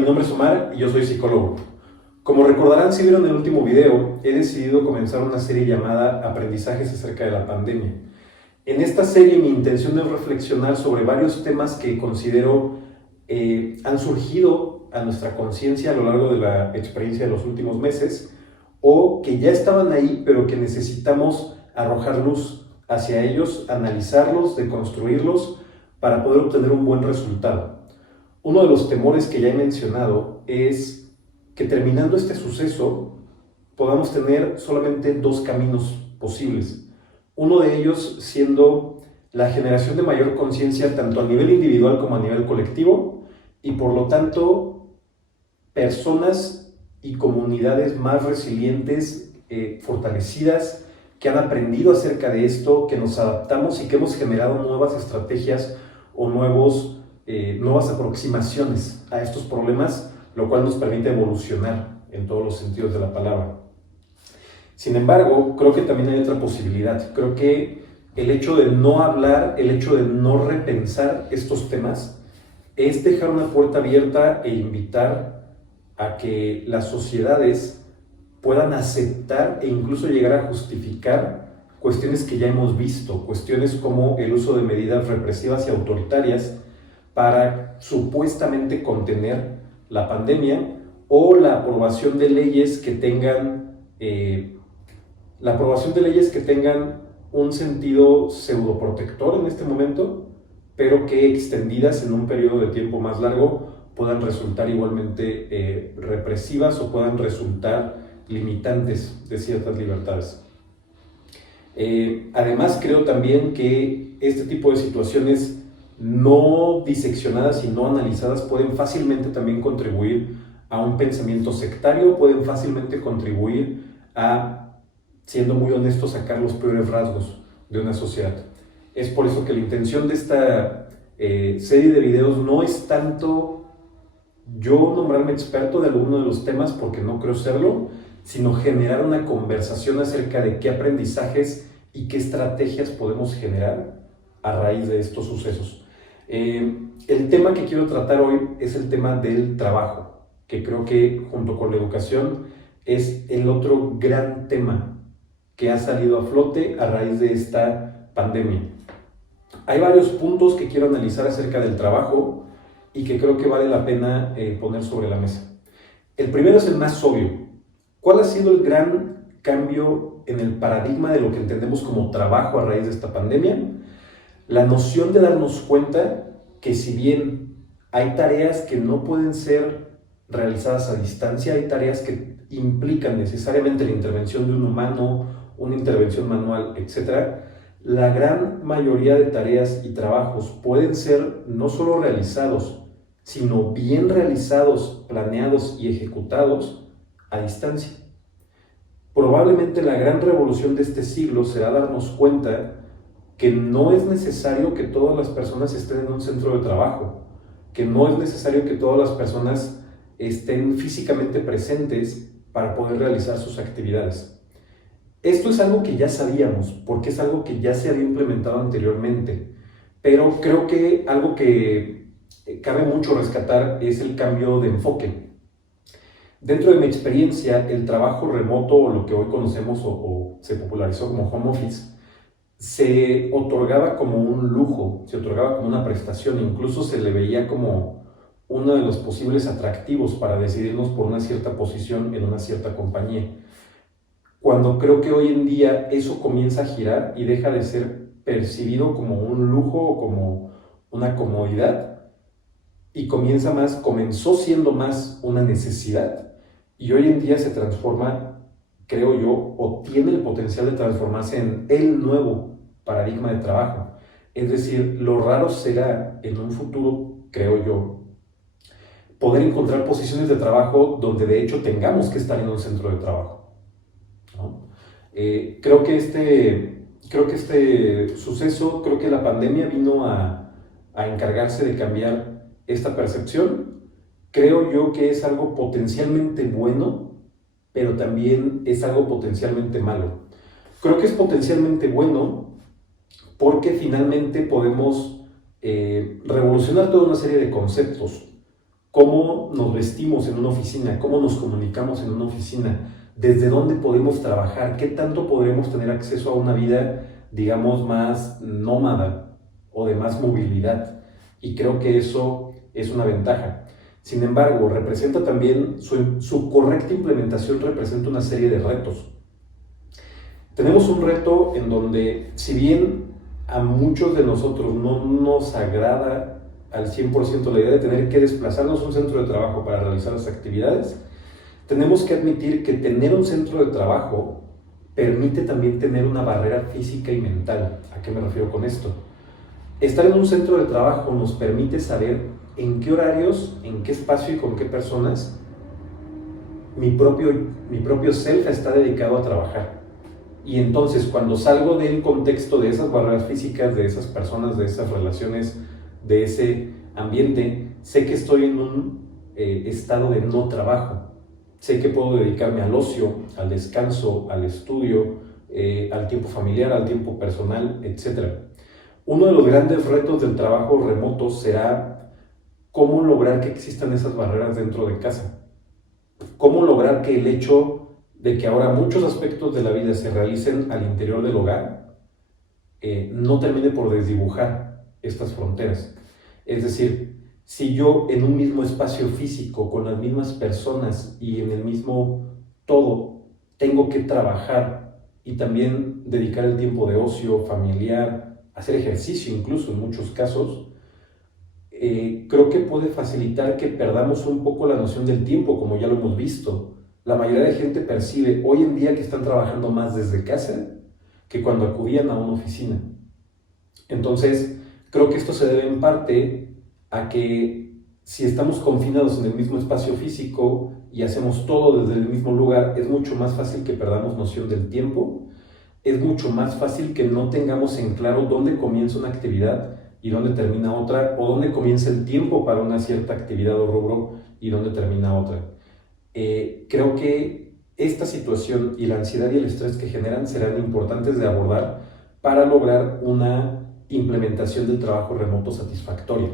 mi nombre es Omar y yo soy psicólogo. Como recordarán si vieron el último video, he decidido comenzar una serie llamada Aprendizajes acerca de la pandemia. En esta serie mi intención es reflexionar sobre varios temas que considero han surgido a nuestra conciencia a lo largo de la experiencia de los últimos meses o que ya estaban ahí pero que necesitamos arrojar luz hacia ellos, analizarlos, deconstruirlos para poder obtener un buen resultado. Uno de los temores que ya he mencionado es que terminando este suceso podamos tener solamente dos caminos posibles. Uno de ellos siendo la generación de mayor conciencia tanto a nivel individual como a nivel colectivo y por lo tanto personas y comunidades más resilientes, fortalecidas, que han aprendido acerca de esto, que nos adaptamos y que hemos generado nuevas estrategias o nuevas aproximaciones a estos problemas, lo cual nos permite evolucionar en todos los sentidos de la palabra. Sin embargo, creo que también hay otra posibilidad. Creo que el hecho de no hablar, el hecho de no repensar estos temas, es dejar una puerta abierta e invitar a que las sociedades puedan aceptar e incluso llegar a justificar cuestiones que ya hemos visto, cuestiones como el uso de medidas represivas y autoritarias para supuestamente contener la pandemia o la aprobación de leyes que tengan un sentido pseudoprotector en este momento, pero que extendidas en un periodo de tiempo más largo puedan resultar igualmente represivas o puedan resultar limitantes de ciertas libertades. Además, creo también que este tipo de situaciones no diseccionadas y no analizadas pueden fácilmente también contribuir a un pensamiento sectario, pueden fácilmente contribuir a, siendo muy honestos, sacar los peores rasgos de una sociedad. Es por eso que la intención de esta serie de videos no es tanto yo nombrarme experto de alguno de los temas, porque no creo serlo, sino generar una conversación acerca de qué aprendizajes y qué estrategias podemos generar a raíz de estos sucesos. El tema que quiero tratar hoy es el tema del trabajo, que creo que junto con la educación es el otro gran tema que ha salido a flote a raíz de esta pandemia. Hay varios puntos que quiero analizar acerca del trabajo y que creo que vale la pena poner sobre la mesa. El primero es el más obvio. ¿Cuál ha sido el gran cambio en el paradigma de lo que entendemos como trabajo a raíz de esta pandemia? La noción de darnos cuenta que si bien hay tareas que no pueden ser realizadas a distancia, hay tareas que implican necesariamente la intervención de un humano, una intervención manual, etc., la gran mayoría de tareas y trabajos pueden ser no solo realizados, sino bien realizados, planeados y ejecutados a distancia. Probablemente la gran revolución de este siglo será darnos cuenta que no es necesario que todas las personas estén en un centro de trabajo, que no es necesario que todas las personas estén físicamente presentes para poder realizar sus actividades. Esto es algo que ya sabíamos, porque es algo que ya se había implementado anteriormente, pero creo que algo que cabe mucho rescatar es el cambio de enfoque. Dentro de mi experiencia, el trabajo remoto, o lo que hoy conocemos o se popularizó como home office, se otorgaba como un lujo, se otorgaba como una prestación, incluso se le veía como uno de los posibles atractivos para decidirnos por una cierta posición en una cierta compañía. Cuando creo que hoy en día eso comienza a girar y deja de ser percibido como un lujo o como una comodidad y comenzó siendo más una necesidad y hoy en día se transforma, creo yo, o tiene el potencial de transformarse en el nuevo paradigma de trabajo. Es decir, lo raro será en un futuro, creo yo, poder encontrar posiciones de trabajo donde de hecho tengamos que estar en un centro de trabajo, ¿no? Creo que este suceso, creo que la pandemia vino a encargarse de cambiar esta percepción. Creo yo que es algo potencialmente bueno, pero también es algo potencialmente malo. Creo que es potencialmente bueno porque finalmente podemos revolucionar toda una serie de conceptos. cómo nos vestimos en una oficina, cómo nos comunicamos en una oficina, desde dónde podemos trabajar, qué tanto podremos tener acceso a una vida, digamos, más nómada o de más movilidad. Y creo que eso es una ventaja. Sin embargo, representa también, su correcta implementación representa una serie de retos. Tenemos un reto en donde, si bien a muchos de nosotros no nos agrada al 100% la idea de tener que desplazarnos a un centro de trabajo para realizar las actividades, tenemos que admitir que tener un centro de trabajo permite también tener una barrera física y mental. ¿A qué me refiero con esto? Estar en un centro de trabajo nos permite saber en qué horarios, en qué espacio y con qué personas mi propio self está dedicado a trabajar. Y entonces, cuando salgo del contexto de esas barreras físicas, de esas personas, de esas relaciones, de ese ambiente, sé que estoy en un estado de no trabajo. Sé que puedo dedicarme al ocio, al descanso, al estudio, al tiempo familiar, al tiempo personal, etc. Uno de los grandes retos del trabajo remoto será cómo lograr que existan esas barreras dentro de casa. Cómo lograr que el hecho de que ahora muchos aspectos de la vida se realicen al interior del hogar no termine por desdibujar estas fronteras. Es decir, si yo en un mismo espacio físico, con las mismas personas y en el mismo todo, tengo que trabajar y también dedicar el tiempo de ocio, familiar, hacer ejercicio incluso en muchos casos, creo que puede facilitar que perdamos un poco la noción del tiempo, como ya lo hemos visto. La mayoría de gente percibe hoy en día que están trabajando más desde casa que cuando acudían a una oficina. Entonces, creo que esto se debe en parte a que si estamos confinados en el mismo espacio físico y hacemos todo desde el mismo lugar, es mucho más fácil que perdamos noción del tiempo, es mucho más fácil que no tengamos en claro dónde comienza una actividad y dónde termina otra, o dónde comienza el tiempo para una cierta actividad o rubro y dónde termina otra. Creo que esta situación y la ansiedad y el estrés que generan serán importantes de abordar para lograr una implementación del trabajo remoto satisfactoria.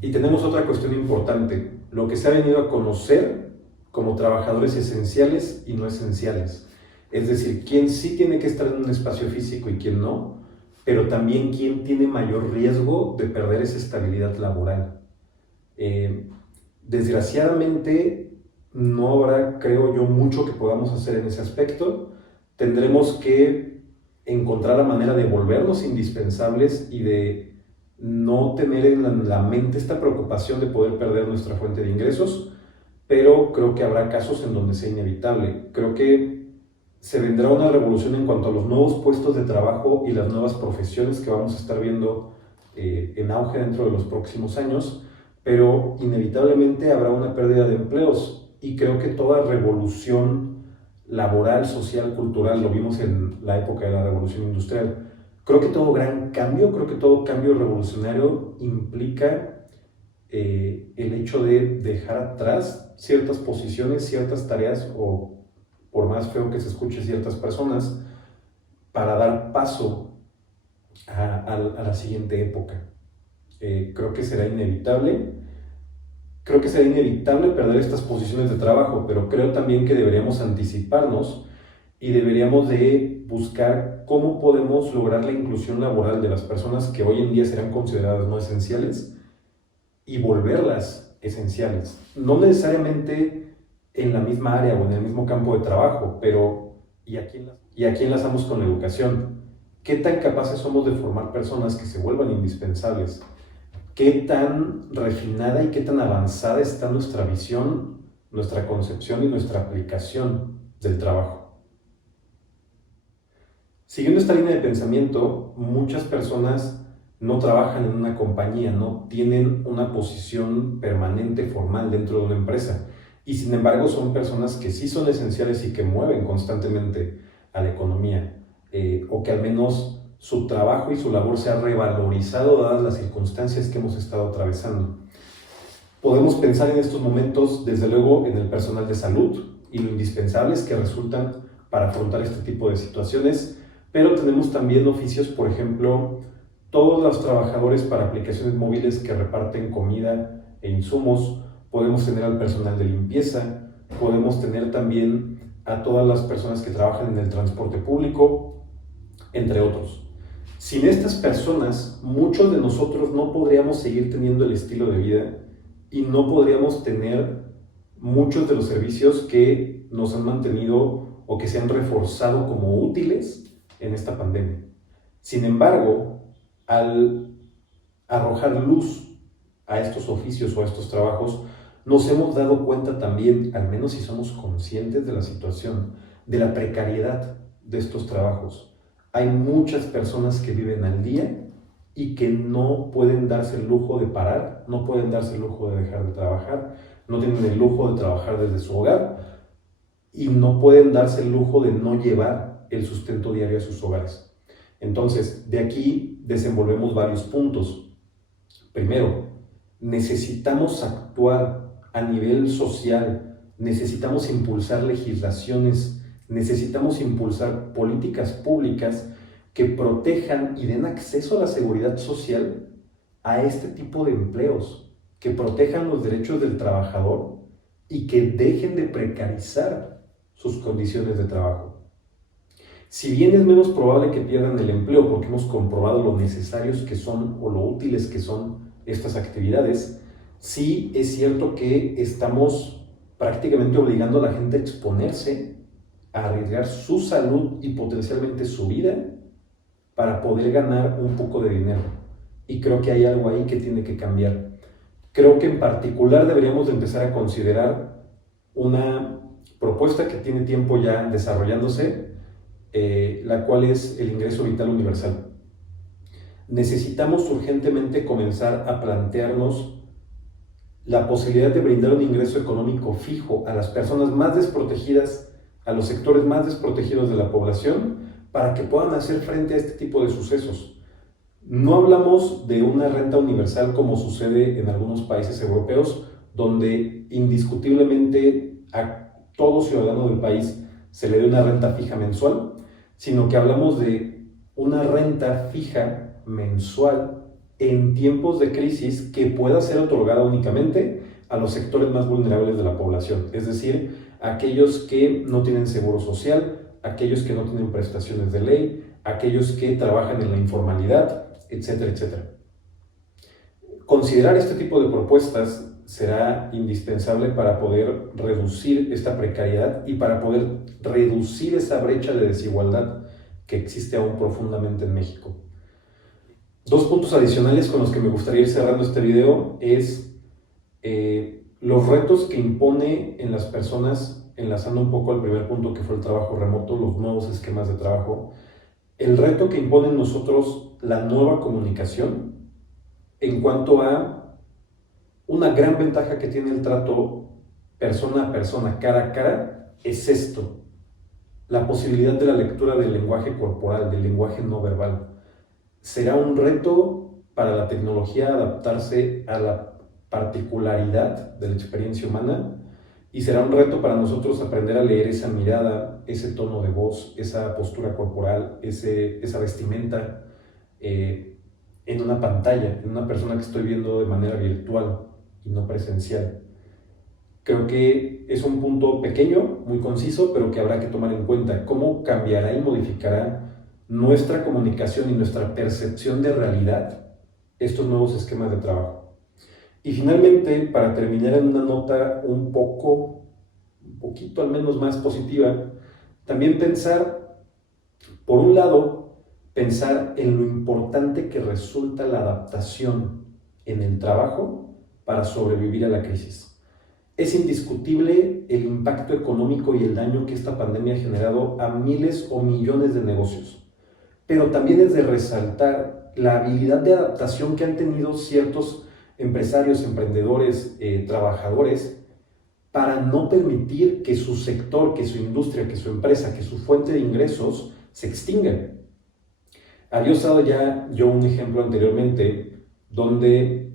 Y tenemos otra cuestión importante, lo que se ha venido a conocer como trabajadores esenciales y no esenciales. Es decir, quién sí tiene que estar en un espacio físico y quién no, pero también quién tiene mayor riesgo de perder esa estabilidad laboral. Desgraciadamente, no habrá, creo yo, mucho que podamos hacer en ese aspecto. Tendremos que encontrar la manera de volvernos indispensables y de no tener en la mente esta preocupación de poder perder nuestra fuente de ingresos, pero creo que habrá casos en donde sea inevitable. Creo que se vendrá una revolución en cuanto a los nuevos puestos de trabajo y las nuevas profesiones que vamos a estar viendo en auge dentro de los próximos años, pero inevitablemente habrá una pérdida de empleos. Y creo que toda revolución laboral, social, cultural, lo vimos en la época de la revolución industrial, creo que todo gran cambio, creo que todo cambio revolucionario implica el hecho de dejar atrás ciertas posiciones, ciertas tareas o, por más feo que se escuche, ciertas personas para dar paso a la siguiente época. Creo que será inevitable. Creo que será inevitable perder estas posiciones de trabajo, pero creo también que deberíamos anticiparnos y deberíamos de buscar cómo podemos lograr la inclusión laboral de las personas que hoy en día serán consideradas no esenciales y volverlas esenciales. No necesariamente en la misma área o en el mismo campo de trabajo, pero ¿y a quién enlazamos con la educación? ¿Qué tan capaces somos de formar personas que se vuelvan indispensables? ¿Qué tan refinada y qué tan avanzada está nuestra visión, nuestra concepción y nuestra aplicación del trabajo? Siguiendo esta línea de pensamiento, muchas personas no trabajan en una compañía, no tienen una posición permanente, formal dentro de una empresa, y sin embargo son personas que sí son esenciales y que mueven constantemente a la economía, o que al menos su trabajo y su labor se ha revalorizado dadas las circunstancias que hemos estado atravesando. Podemos pensar en estos momentos, desde luego, en el personal de salud y lo indispensables que resultan para afrontar este tipo de situaciones, pero tenemos también oficios, por ejemplo, todos los trabajadores para aplicaciones móviles que reparten comida e insumos, podemos tener al personal de limpieza, podemos tener también a todas las personas que trabajan en el transporte público, entre otros. Sin estas personas, muchos de nosotros no podríamos seguir teniendo el estilo de vida y no podríamos tener muchos de los servicios que nos han mantenido o que se han reforzado como útiles en esta pandemia. Sin embargo, al arrojar luz a estos oficios o a estos trabajos, nos hemos dado cuenta también, al menos si somos conscientes de la situación, de la precariedad de estos trabajos. Hay muchas personas que viven al día y que no pueden darse el lujo de parar, no pueden darse el lujo de dejar de trabajar, no tienen el lujo de trabajar desde su hogar y no pueden darse el lujo de no llevar el sustento diario a sus hogares. Entonces, de aquí desenvolvemos varios puntos. Primero, necesitamos actuar a nivel social, necesitamos impulsar legislaciones, necesitamos impulsar políticas públicas que protejan y den acceso a la seguridad social a este tipo de empleos, que protejan los derechos del trabajador y que dejen de precarizar sus condiciones de trabajo. Si bien es menos probable que pierdan el empleo porque hemos comprobado lo necesarios que son o lo útiles que son estas actividades, sí es cierto que estamos prácticamente obligando a la gente a exponerse, a arriesgar su salud y potencialmente su vida para poder ganar un poco de dinero. Y creo que hay algo ahí que tiene que cambiar. Creo que en particular deberíamos de empezar a considerar una propuesta que tiene tiempo ya desarrollándose, la cual es el ingreso vital universal. Necesitamos urgentemente comenzar a plantearnos la posibilidad de brindar un ingreso económico fijo a las personas más desprotegidas, a los sectores más desprotegidos de la población, para que puedan hacer frente a este tipo de sucesos. No hablamos de una renta universal como sucede en algunos países europeos, donde indiscutiblemente a todo ciudadano del país se le dé una renta fija mensual, sino que hablamos de una renta fija mensual en tiempos de crisis que pueda ser otorgada únicamente a los sectores más vulnerables de la población, es decir, aquellos que no tienen seguro social, aquellos que no tienen prestaciones de ley, aquellos que trabajan en la informalidad, etcétera, etcétera. Considerar este tipo de propuestas será indispensable para poder reducir esta precariedad y para poder reducir esa brecha de desigualdad que existe aún profundamente en México. Dos puntos adicionales con los que me gustaría ir cerrando este video es los retos que impone en las personas, enlazando un poco al primer punto que fue el trabajo remoto, los nuevos esquemas de trabajo, el reto que impone en nosotros la nueva comunicación en cuanto a una gran ventaja que tiene el trato persona a persona, cara a cara, es esto, la posibilidad de la lectura del lenguaje corporal, del lenguaje no verbal. Será un reto para la tecnología adaptarse a la particularidad de la experiencia humana y será un reto para nosotros aprender a leer esa mirada, ese tono de voz, esa postura corporal, esa vestimenta en una pantalla, en una persona que estoy viendo de manera virtual y no presencial. Creo que es un punto pequeño, muy conciso, pero que habrá que tomar en cuenta. ¿Cómo cambiará y modificará nuestra comunicación y nuestra percepción de realidad estos nuevos esquemas de trabajo? Y finalmente, para terminar en una nota un poquito al menos más positiva, también pensar, por un lado, pensar en lo importante que resulta la adaptación en el trabajo para sobrevivir a la crisis. Es indiscutible el impacto económico y el daño que esta pandemia ha generado a miles o millones de negocios, pero también es de resaltar la habilidad de adaptación que han tenido ciertos empresarios, emprendedores, trabajadores, para no permitir que su sector, que su industria, que su empresa, que su fuente de ingresos se extinga. Había usado ya yo un ejemplo anteriormente donde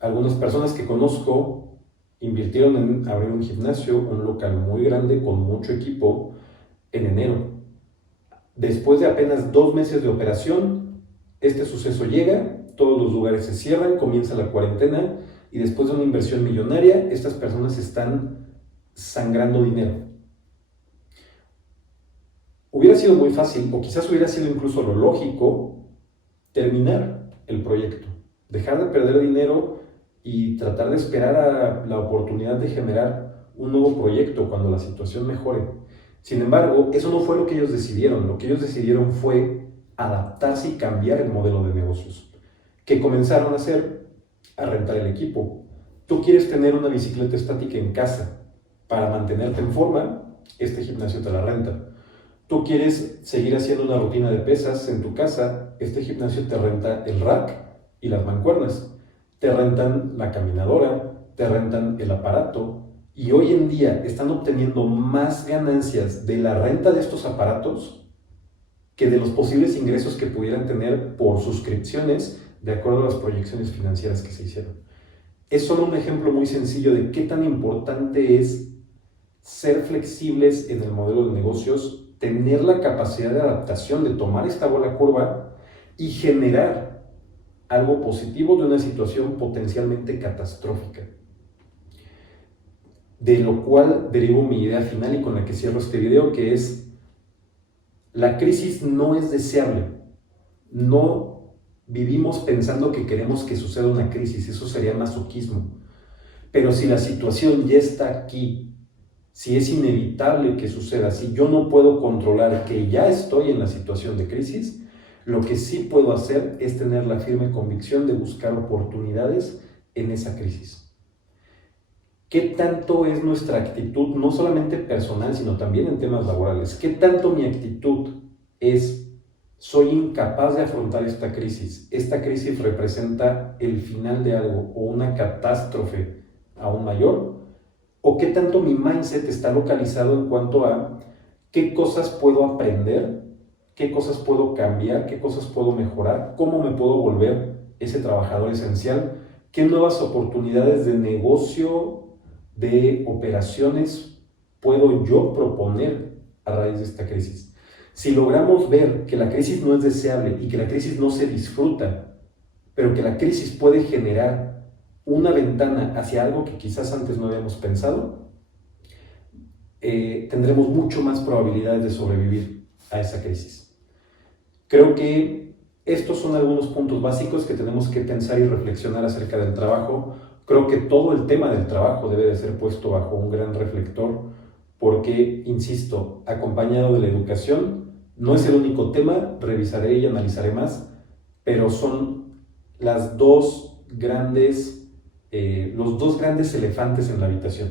algunas personas que conozco invirtieron en abrir un gimnasio, un local muy grande con mucho equipo en enero. Después de apenas 2 meses de operación, este suceso llega, todos los lugares se cierran, comienza la cuarentena y después de una inversión millonaria, estas personas están sangrando dinero. Hubiera sido muy fácil, o quizás hubiera sido incluso lo lógico, terminar el proyecto, dejar de perder dinero y tratar de esperar a la oportunidad de generar un nuevo proyecto cuando la situación mejore. Sin embargo, eso no fue lo que ellos decidieron. Lo que ellos decidieron fue adaptarse y cambiar el modelo de negocios. ¿Qué comenzaron a hacer? A rentar el equipo. Tú quieres tener una bicicleta estática en casa para mantenerte en forma, este gimnasio te la renta. Tú quieres seguir haciendo una rutina de pesas en tu casa, este gimnasio te renta el rack y las mancuernas. Te rentan la caminadora, te rentan el aparato, y hoy en día están obteniendo más ganancias de la renta de estos aparatos que de los posibles ingresos que pudieran tener por suscripciones de acuerdo a las proyecciones financieras que se hicieron. Es solo un ejemplo muy sencillo de qué tan importante es ser flexibles en el modelo de negocios, tener la capacidad de adaptación, de tomar esta bola curva y generar algo positivo de una situación potencialmente catastrófica. De lo cual derivo mi idea final y con la que cierro este video, que es: la crisis no es deseable. No vivimos pensando que queremos que suceda una crisis, eso sería masoquismo. Pero si la situación ya está aquí, si es inevitable que suceda, si yo no puedo controlar que ya estoy en la situación de crisis, lo que sí puedo hacer es tener la firme convicción de buscar oportunidades en esa crisis. ¿Qué tanto es nuestra actitud, no solamente personal, sino también en temas laborales? ¿Qué tanto mi actitud es: soy incapaz de afrontar esta crisis representa el final de algo o una catástrofe aún mayor? ¿O qué tanto mi mindset está localizado en cuanto a qué cosas puedo aprender, qué cosas puedo cambiar, qué cosas puedo mejorar, cómo me puedo volver ese trabajador esencial, qué nuevas oportunidades de negocio, de operaciones puedo yo proponer a raíz de esta crisis? Si logramos ver que la crisis no es deseable y que la crisis no se disfruta, pero que la crisis puede generar una ventana hacia algo que quizás antes no habíamos pensado, tendremos mucho más probabilidades de sobrevivir a esa crisis. Creo que estos son algunos puntos básicos que tenemos que pensar y reflexionar acerca del trabajo. Creo que todo el tema del trabajo debe de ser puesto bajo un gran reflector porque, insisto, acompañado de la educación, no es el único tema, revisaré y analizaré más, pero son los dos grandes elefantes en la habitación.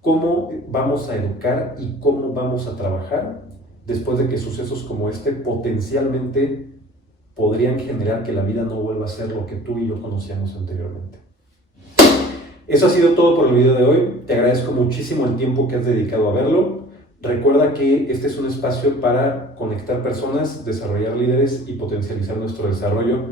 ¿Cómo vamos a educar y cómo vamos a trabajar después de que sucesos como este potencialmente podrían generar que la vida no vuelva a ser lo que tú y yo conocíamos anteriormente? Eso ha sido todo por el video de hoy. Te agradezco muchísimo el tiempo que has dedicado a verlo. Recuerda que este es un espacio para conectar personas, desarrollar líderes y potencializar nuestro desarrollo.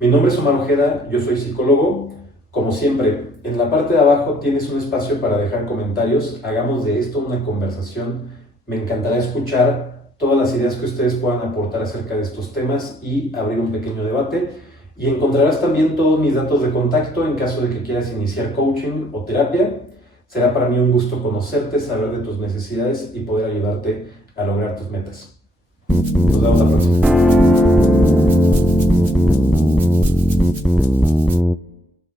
Mi nombre es Omar Ojeda, yo soy psicólogo. Como siempre, en la parte de abajo tienes un espacio para dejar comentarios. Hagamos de esto una conversación. Me encantará escuchar todas las ideas que ustedes puedan aportar acerca de estos temas y abrir un pequeño debate. Y encontrarás también todos mis datos de contacto en caso de que quieras iniciar coaching o terapia. Será para mí un gusto conocerte, saber de tus necesidades y poder ayudarte a lograr tus metas. Nos vemos la próxima.